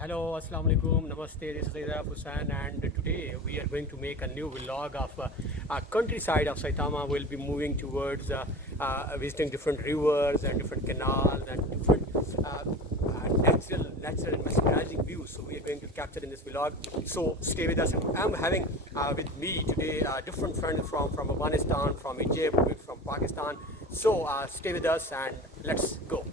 Hello, Assalamu alaikum, Namaste, this is Hussain, and today we are going to make a new vlog of countryside of Saitama. We'll be moving towards visiting different rivers and different canals and different natural and mesmerizing views. So we are going to capture in this vlog. So stay with us. I'm having with me today different friends from Afghanistan, from Egypt, from Pakistan. So stay with us and let's go.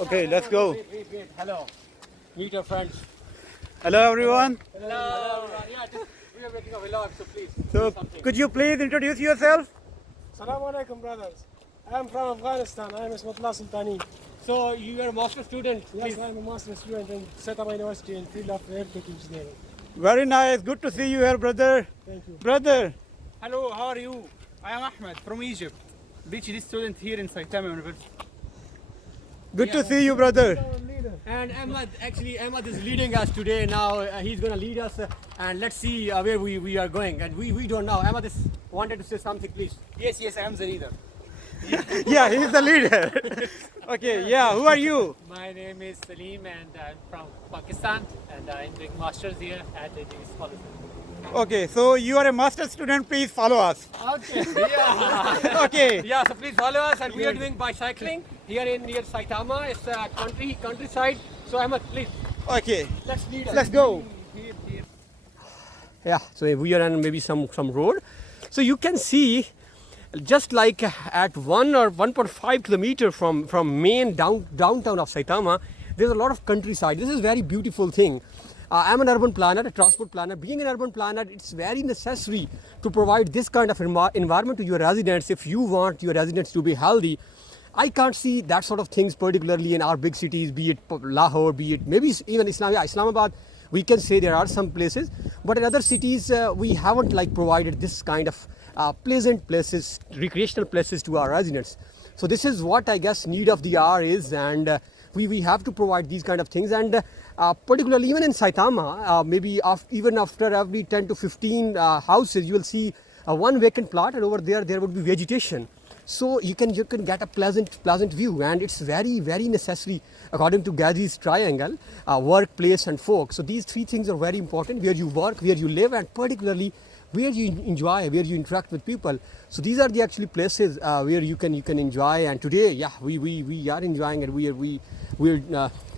Okay, let's go. Wait. Hello. Meet your friends. Hello, everyone. Hello. Yeah, we are making a vlog, so please. So, say something. could you please introduce yourself? Assalamu alaikum, brothers. I am from Afghanistan. I am Sultani. So you are a master student. Yes, I am a master student in Saitama University in field of aircraft engineering. Very nice. Good to see you here, brother. Thank you. Brother. Hello, how are you? I am Ahmed from Egypt, PhD student here in Saitama University. Good to see you, brother. And Ahmad is leading us today. Now he's going to lead us, and let's see where we are going. And we don't know. Ahmad is wanted to say something, please. Yes, I am the leader. Yeah, he's the leader. Okay, yeah. Who are you? My name is Salim and I'm from Pakistan and I'm doing masters here at this college. Okay, so you are a master student. Please follow us. Okay. Yeah. Okay. Yeah. So please follow us, and we are doing bicycling here near Saitama. It's a countryside. So Ahmad, please. Okay. Let's lead us. Let's go. Yeah, so we are on maybe some road. So you can see, just like at 1 or 1.5 kilometer from main downtown of Saitama, there's a lot of countryside. This is a very beautiful thing. I'm an urban planner, a transport planner. Being an urban planner, it's very necessary to provide this kind of environment to your residents if you want your residents to be healthy. I can't see that sort of things, particularly in our big cities, be it Lahore, be it maybe even Islamabad. We can say there are some places, but in other cities we haven't provided this kind of pleasant places, recreational places to our residents. So this is what I guess need of the hour is, and we have to provide these kind of things. And particularly even in Saitama, maybe even after every 10 to 15 houses, you will see one vacant plot, and over there would be vegetation. So you can get a pleasant view, and it's very necessary according to Gazzi's triangle, work, place and folk. So these three things are very important: where you work, where you live, and particularly where you enjoy, where you interact with people. So these are the actually places where you can enjoy. And today, yeah, we are enjoying it. We're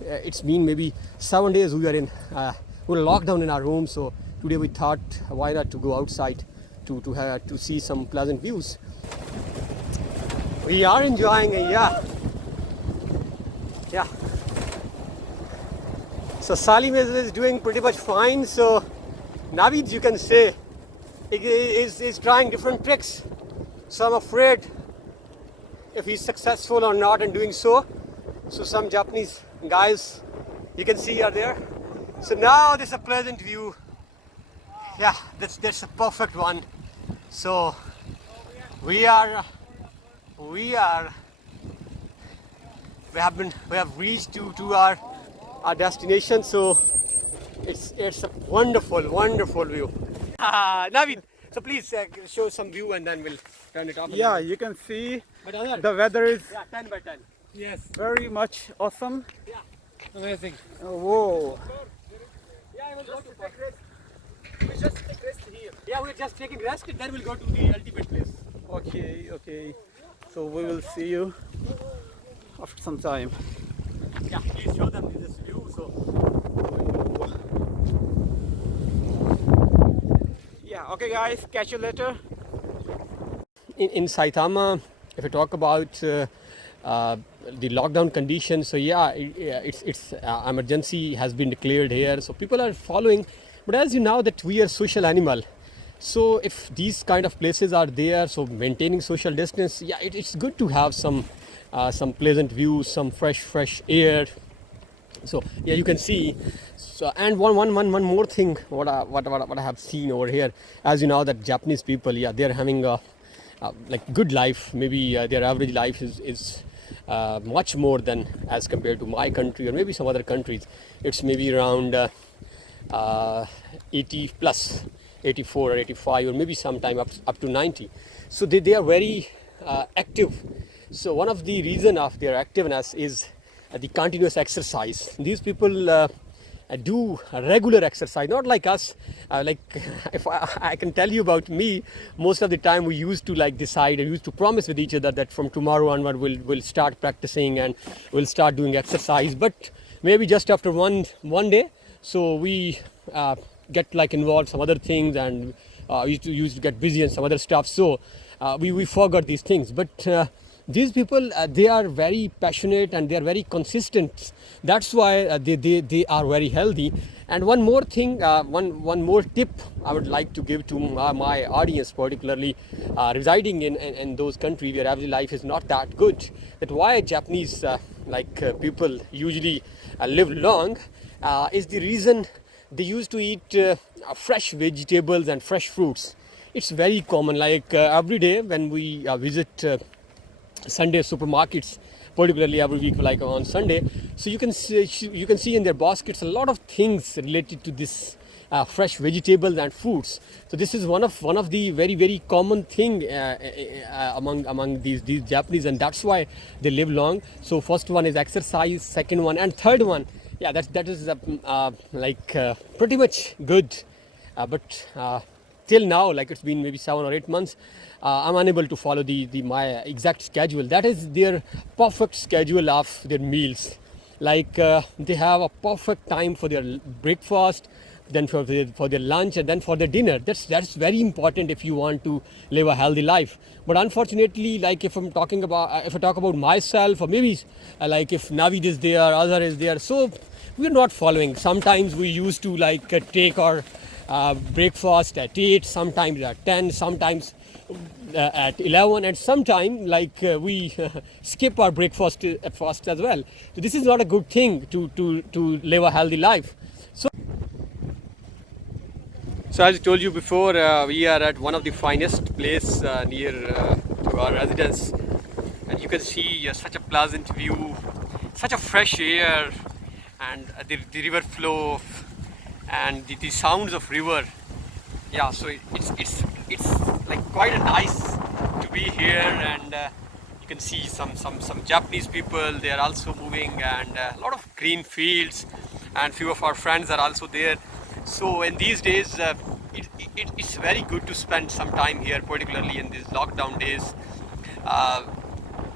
it's been maybe 7 days we are locked down in our room. So today we thought, why not to go outside to see some pleasant views. We are enjoying it, yeah. So Salim is doing pretty much fine. So Navid, you can say, is trying different tricks. So I'm afraid if he's successful or not in doing so. So some Japanese guys you can see are there. So now this is a pleasant view. Yeah, that's a perfect one. So we are we have reached to our destination. So it's a wonderful view. Navid, so please show some view and then we'll turn it off. Yeah, you can see But other, the weather is 10 by 10. Yes, very much awesome. amazing. Whoa. Yeah, I will go to take rest. We just take rest here. Yeah, we're just taking rest and then we'll go to the ultimate place. Okay. So we will see you after some time. Yeah, please show them this view. So Yeah, okay guys, catch you later. in Saitama, if you talk about the lockdown conditions, so yeah, it's emergency has been declared here. So people are following, but as you know that we are social animal. So if these kind of places are there, so maintaining social distance, yeah, it's good to have some pleasant views, some fresh air. So yeah, you can see. So and one more thing, what I have seen over here, as you know that Japanese people, yeah, they are having a like good life. Maybe their average life is much more than as compared to my country or maybe some other countries. It's maybe around 80 plus, 84 or 85 or maybe sometime up to 90. So they are very active. So one of the reason of their activeness is the continuous exercise. These people do regular exercise, not like us. Like if I can tell you about me, most of the time we used to like decide and used to promise with each other that from tomorrow onward we'll start practicing and we'll start doing exercise. But maybe just after one day, so we get like involved some other things and used to get busy and some other stuff. So we forgot these things. But these people, they are very passionate and they are very consistent. That's why they are very healthy. And one more thing, one more tip I would like to give to my audience, particularly residing in those countries where average life is not that good, that why Japanese people usually live long is the reason they used to eat fresh vegetables and fresh fruits. It's very common, like every day when we visit Sunday supermarkets, particularly every week like on Sunday, so you can see in their baskets a lot of things related to this fresh vegetables and fruits. So this is one of the very common thing among these Japanese, and that's why they live long. So first one is exercise, second one, and third one, yeah, that is pretty much good, but till now, like it's been maybe 7 or 8 months, I'm unable to follow my exact schedule. That is their perfect schedule of their meals. Like they have a perfect time for their breakfast, then for their lunch, and then for their dinner. That's very important if you want to live a healthy life. But unfortunately, like if I talk about myself, or maybe like if Navid is there, Azhar is there, so we're not following. Sometimes we used to take our breakfast at 8, sometimes at 10, sometimes at 11, and sometimes we skip our breakfast fast as well. So this is not a good thing to live a healthy life. So as I told you before, we are at one of the finest place near to our residence, and you can see such a pleasant view, such a fresh air, and the river flow and the sounds of river. Yeah, so it's like quite a nice to be here, and you can see some Japanese people. They are also moving, and a lot of green fields, and few of our friends are also there. So in these days, it's very good to spend some time here, particularly in these lockdown days,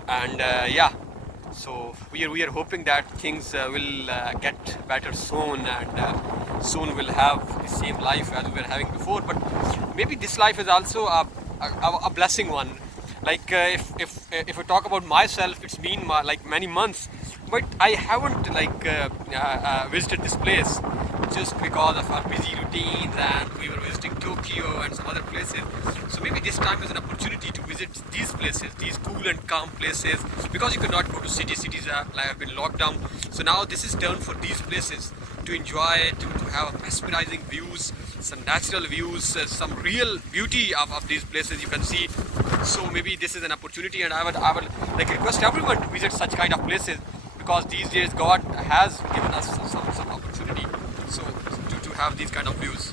yeah. So we are hoping that things will get better soon, and soon we'll have the same life as we were having before. But maybe this life is also a blessing one. Like if I talk about myself, it's been like many months, but I haven't visited this place just because of our busy routines, and we were visiting Tokyo and some other places. So maybe this time is an opportunity to visit these places, these cool and calm places, because you cannot go to cities have been locked down. So now this is turn for these places to enjoy, to have mesmerizing views, some natural views, some real beauty of these places. You can see So maybe this is an opportunity, and I would like request everyone to visit such kind of places, because these days God has given us some opportunity, so to have these kind of views.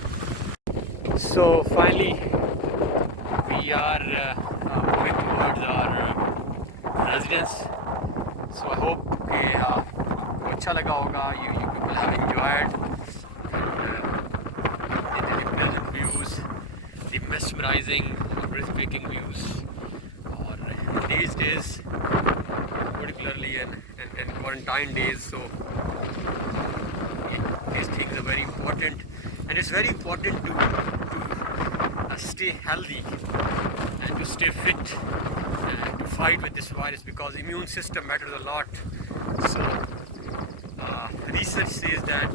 So finally we are moving towards our residence. So I hope कि आपको अच्छा लगा होगा. You people have enjoyed the pleasant views, the mesmerizing, breathtaking views. Or these days, particularly in quarantine days, so these things are very important, and it's very important to stay healthy and to stay fit and to fight with this virus, because immune system matters a lot. So research says that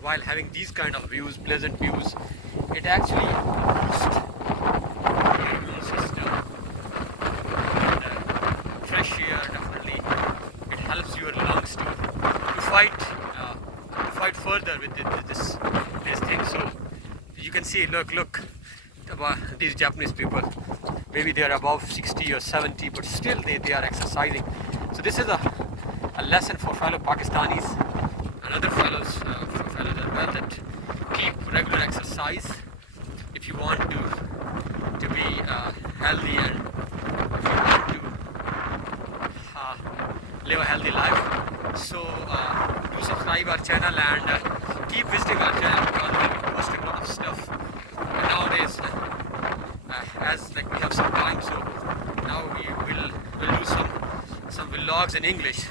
while having these kind of views, pleasant views, it actually boosts your immune system. And fresh air, definitely it helps your lungs to fight further with this thing. So you can see, look about these Japanese people. Maybe they are above 60 or 70, but still they are exercising. So this is a lesson for fellow Pakistanis and other fellows as well, that keep regular exercise if you want to be healthy, and if you want to live a healthy life. So do subscribe our channel and keep visiting our channel, because we'll be posting a lot of stuff. And nowadays, as like we have some time, so now we'll do some vlogs in English.